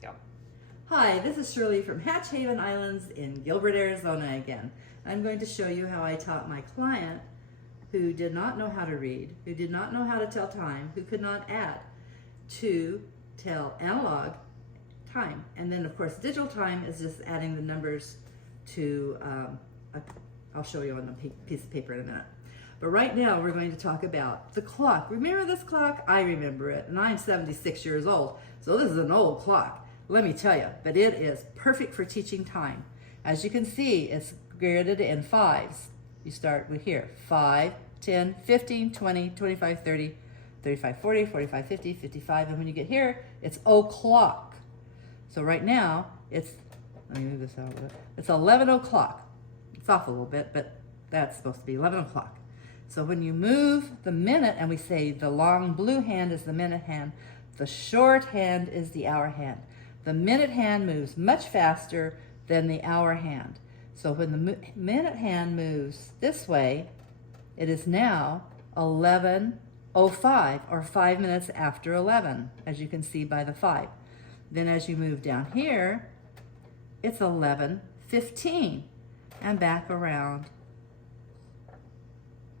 Go. Hi, this is Shirley from Hatch Haven Islands in Gilbert, Arizona again. I'm going to show you how I taught my client who did not know how to read, who did not know how to tell time, who could not add, to tell analog time. And then of course digital time is just adding the numbers to, I'll show you on a piece of paper in a minute. But right now we're going to talk about the clock. Remember this clock? I remember it, and I'm 76 years old, so this is an old clock. Let me tell you, but it is perfect for teaching time. As you can see, it's graded in fives. You start with here, 5, 10, 15, 20, 25, 30, 35, 40, 45, 50, 55, and when you get here, it's o'clock. So right now, it's, let me move this out a little bit. It's 11 o'clock. It's off a little bit, but that's supposed to be 11 o'clock. So when you move the minute, and we say the long blue hand is the minute hand, the short hand is the hour hand. The minute hand moves much faster than the hour hand. So when the minute hand moves this way, it is now 11:05, or 5 minutes after 11, as you can see by the 5. Then as you move down here, it's 11:15, and back around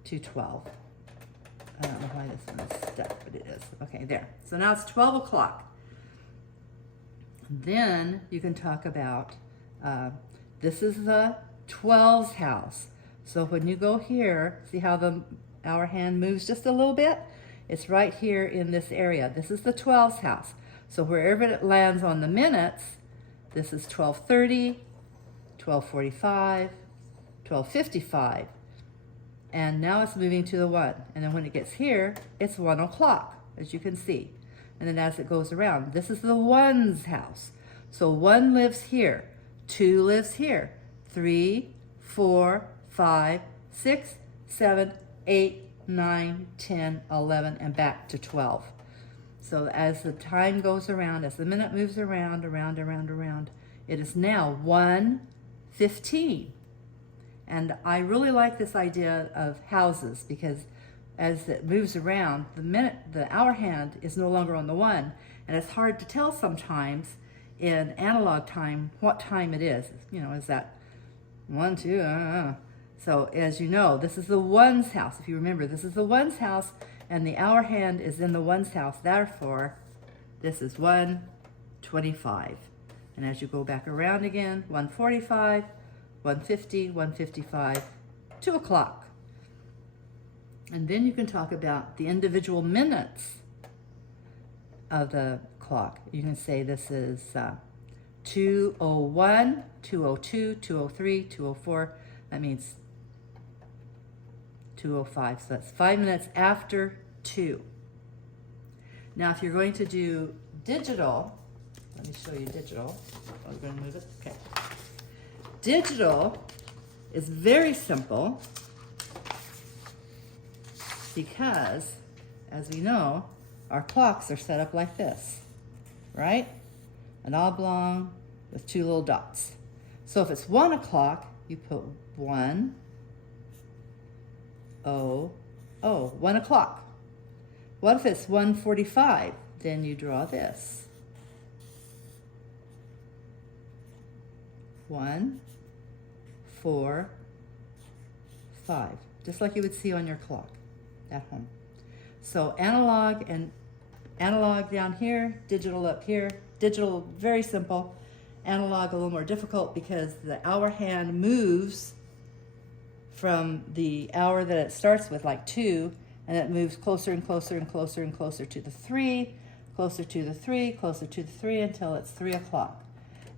to 12. I don't know why this one is stuck, but it is. Okay, there. So now it's 12 o'clock. Then you can talk about, this is the 12's house. So when you go here, see how the hour hand moves just a little bit? It's right here in this area. This is the 12's house. So wherever it lands on the minutes, this is 12:30, 12:45, 12:55. And now it's moving to the 1. And then when it gets here, it's 1 o'clock, as you can see. And then as it goes around, this is the 1's house. So 1 lives here, 2 lives here, 3, 4, 5, 6, 7, 8, 9, 10, 11, and back to 12. So as the time goes around, as the minute moves around, it is now 1:15. And I really like this idea of houses, because as it moves around, the hour hand is no longer on the 1, and it's hard to tell sometimes in analog time what time it is. You know, is that 1, 2? So as you know, this is the 1's house. If you remember, this is the 1's house, and the hour hand is in the 1's house. Therefore, this is 1:25. And as you go back around again, 1:45, 1:50, 1:55, 2 o'clock. And then you can talk about the individual minutes of the clock. You can say this is 2:01, 2:02, 2:03, 2:04. That means 2:05. So that's 5 minutes after 2. Now, if you're going to do digital, let me show you digital. I'm going to move it. Okay. Digital is very simple because, as we know, our clocks are set up like this, right? An oblong with 2 little dots. So if it's 1 o'clock, you put 1, 1 o'clock. What if it's 1:45? Then you draw this. 1, 4, 5, just like you would see on your clock at home. So analog down here, digital up here. Digital, very simple. Analog, a little more difficult because the hour hand moves from the hour that it starts with, like 2, and it moves closer and closer and closer and closer to the 3, closer to the 3, closer to the 3, until it's 3 o'clock.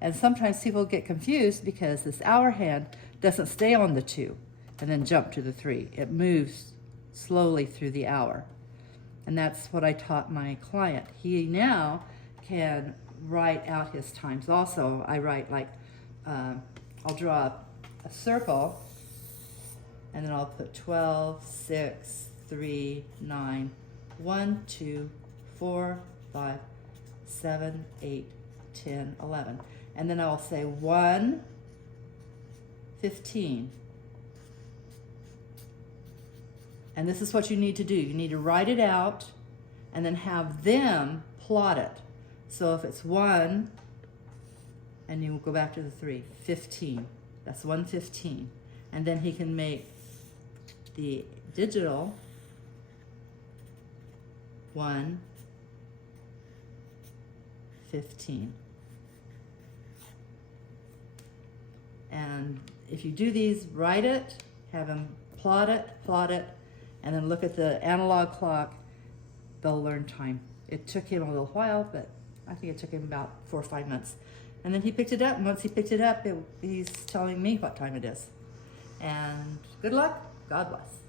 And sometimes people get confused because this hour hand doesn't stay on the 2 and then jump to the 3. It moves slowly through the hour. And that's what I taught my client. He now can write out his times. Also, I write like, I'll draw a circle, and then I'll put 12, 6, 3, 9, 1, 2, 4, 5, 7, 8, 10, 11. And then I'll say 1:15. And this is what you need to do. You need to write it out and then have them plot it. So if it's 1, and you will go back to the 3. 15. That's 1:15. And then he can make the digital 1:15. And if you do these, write it, have him plot it, and then look at the analog clock, they'll learn time. It took him a little while, but I think it took him about 4 or 5 months. And then he picked it up, and once he picked it up, he's telling me what time it is. And good luck, God bless.